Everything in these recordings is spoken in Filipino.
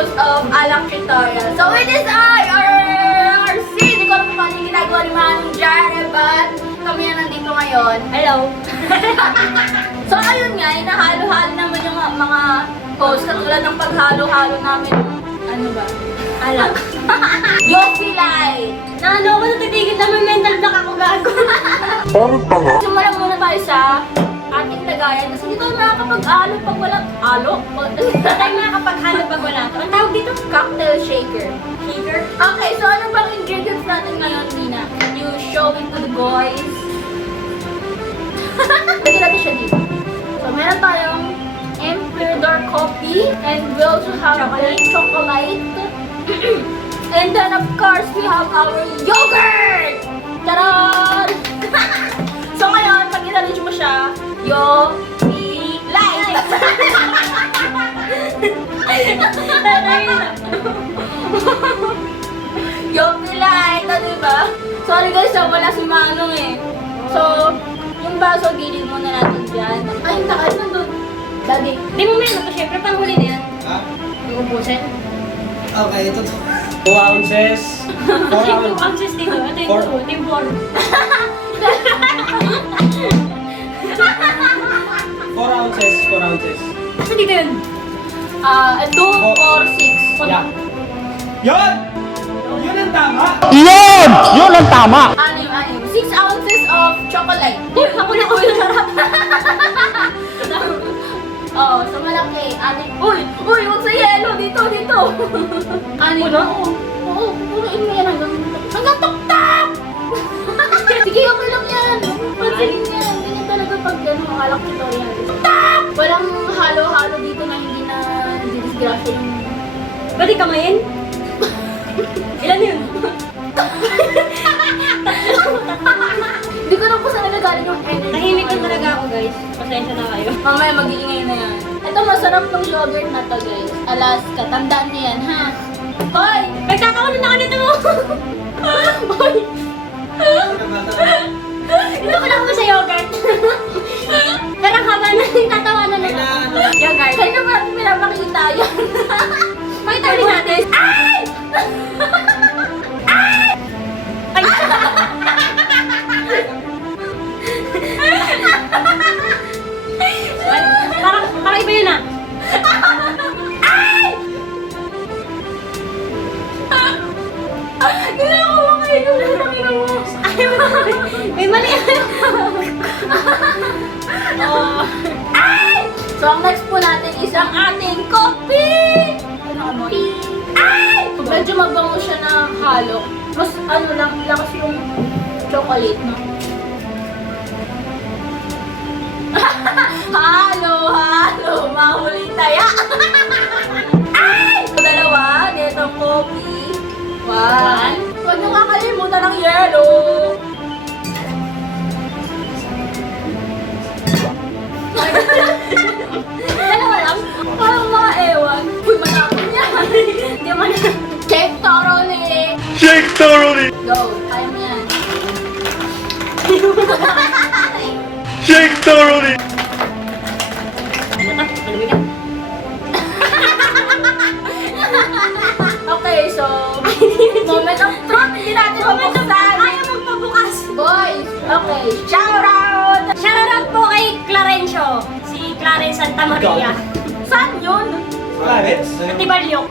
host of Alak tutorial. So it is RC! Hindi ko alam kung paano yung ginagawa ni Manong Jireh, but kami na nandito ngayon. Hello! So ayun nga, inahalo-halo naman yung mga host. Katulad ng paghalo-halo namin. Ano ba? Alak. YOFFEELAIT! Ano ako natitigil naman mental block ako gago. Simulan muna tayo sa ating lagayan. Kasi dito makakapag-halo pag walang halo. Hindi tayo makakapaghalo pag wala ito. Ang tawag dito? Cocktail shaker. Shaker? Okay, so ano bang ingredients natin ngayon, Tina? Can you show it to the boys? Lagyan natin siya dito. So meron tayong Emperador coffee and we also have Chocolait. And then of course we have our yogurt! Taran! So ngayon, pag in-arrange mo siya, YOFFEELAIT! YOFFEELAIT, diba? Sorry guys, wala si Manong eh. So, yung baso, gilid muna natin dyan. Ay, yung takal nandun. Lagi. Hindi mo meron ito, syempre panghuli na yan. Ha? Yung ubusin. Okay, ito 2 ounces. 4 Yung ounces. ounces dito. Ito yung 2. Ito yung 4 ounces. 4 ounces. 4. Kasi dito yun. 2 or 6. Yeah. Yun! Yun ang tama! Yun! Yun ang tama! Anim. 6 ounces of chocolate. Uy, ako na ulo sarap. Oh, so malaki. Uy, huwag sa yelo. Dito. Anim. Puno? Oo, punuin mo yan hanggang tuktak! Sige, okay lang yan. Pansinin yan. Ganyan talaga pag gano'n, alak tutorial. Tuktak! Walang halo-halo dito na hindi na disgrasya yung... Pwede kamayin? Ilan yun? Hindi ko lang kung saan nagagaling yung energy. Tahimik lang talaga ako guys. Pasensya na kayo. Mamaya mag-iingay na yan. Ito masarap tong yogurt na to guys. Alaska. Tandaan niyo yan ha. Hoy! Nagkakaroon na ka nito mo! Hoy! Ito ko lang mo sa yogurt. Pero habang nagtatawanan na ako. Yogurt. Kaya naman natin pinapakita yan. Pakita rin natin. Ay! Ay! Ay! Parang iba yun ah. Ay! Ginagawa mo kayo yung lalaki mo. May mali. Oh. Ay! So ang next po natin is ang ating coffee! Ano mo? Ay! Medyo mabango siya na halo. Mas lang, lakas yung chocolate, no? Halo! Mahuli taya! Ay! Dalawa, netong coffee. 1. Huwag nyo kakalimutan ng yellow. Dalawa lang. Parang mga ewan. Uy, matapon yan. Hindi mo na. Shake thoroughly. Shake thoroughly! Go. Kaya mo yan. Shake thoroughly! Okay, so moment of truth. Hindi natin mabuksan. Ayaw magpabukas. Boys, okay. Shout out! Shoutout po kay Clarencio. Si Clarence Santa Maria. Saan yun? Clarence? Tibalyok.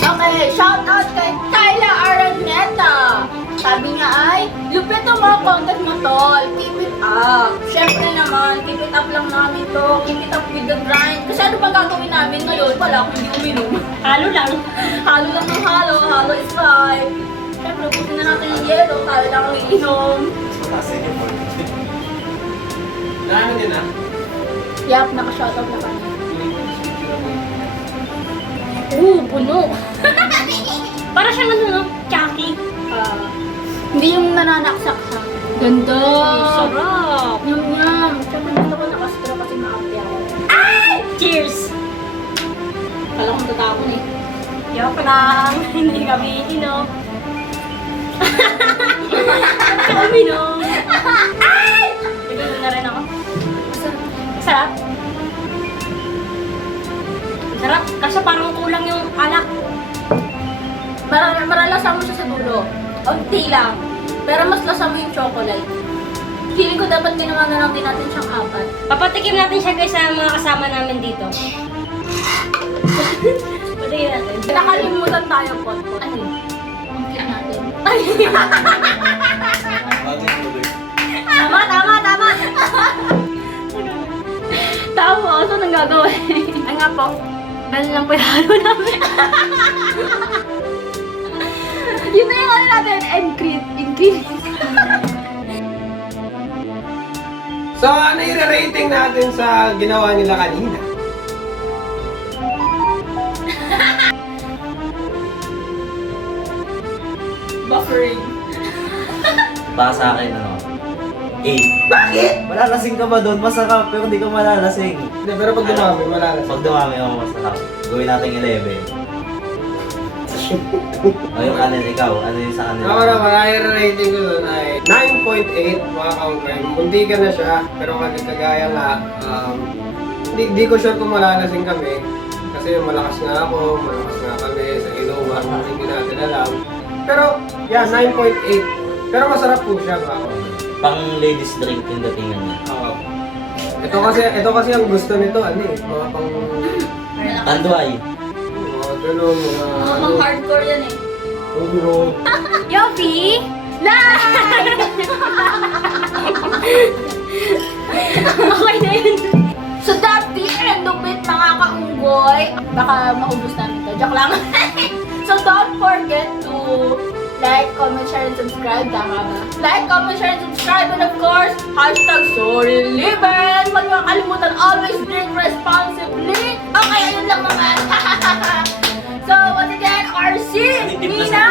Okay, shout out kay Kyla Araneta. Sabi niya ay, lupit ang mga content mo tol. Keep it up. Siyempre naman, keep it up lang namin to. Keep it up with the grind. Kasi ano bang gagawin namin ngayon? Wala akong hindi uminom. Halo lang. Halo lang ng halo. Halo is life. Siyempre, pusin na natin yung yelo. Tayo lang ang iinom. Matasin yung ball. Ano din ah? Yup, naka-shoutout na kami. Puno. Para siyang ano, no? Chucky. Hindi yung nananaksak siya. Ganda. Sarap. Yum. Siyempre gusto ko nakastraw kasi maapya. Ay! Cheers! Kala kong tatapon eh. Joke lang. Hindi kami inom. Hindi kami inom. Ay! Nag-inom na rin ako. Sarap. Sarap, kasi parang kulang yung alak. Maralasa mo siya sa dulo. Unti lang. Pero mas lasa mo yung chocolate. Feeling ko dapat ginawa na lang din natin siyang 4. Papatikim natin siya guys sa mga kasama namin dito. Patikim natin. Nakalimutan tayo, Pot. Ano yun? Ang cute natin. Tama. Tama, so nang gagawin. Ay nga po, ganun lang po yung halo namin. Yun na yung ano natin, ingredient. So, ano yung rating natin sa ginawa nila kanina? Buffering. Para sa akin, 8. Bakit? Malalasing ka ba doon? Masarap, pero hindi ka malalasing. Hindi, pero pag dumami, malalas. Pag dumami ako, masarap. Gawin natin 11. O yung kanin, ikaw, ano yung sa kanila? Ako naman, ang rating ko doon ay 9.8 mga kaungkay. Munti ka na siya, pero kagaya nga, di ko sure kung malalasing kami. Kasi malakas nga ako, malakas nga kami sa inuman, hindi natin alam. Pero, yeah, 9.8. Pero masarap po siya mga kaungkay. Pang ladies drink yung datingan niya. Oo. Ito kasi ang gusto nito, mga pang... Tanduay. Mga ganun, mga... Mga hardcore yan eh. Bro. Yofi! Live! Okay na yun. So that's the end of it, mga kaunggoy. Baka maubos namin to. Joke lang. So don't forget to like, comment, share, and subscribe. Tama ba? Like, comment, share, and subscribe. And of course, #SorryLiben. Huwag niyo kalimutan, always drink responsibly. Okay, ayun lang naman. So once again, RC, Nina,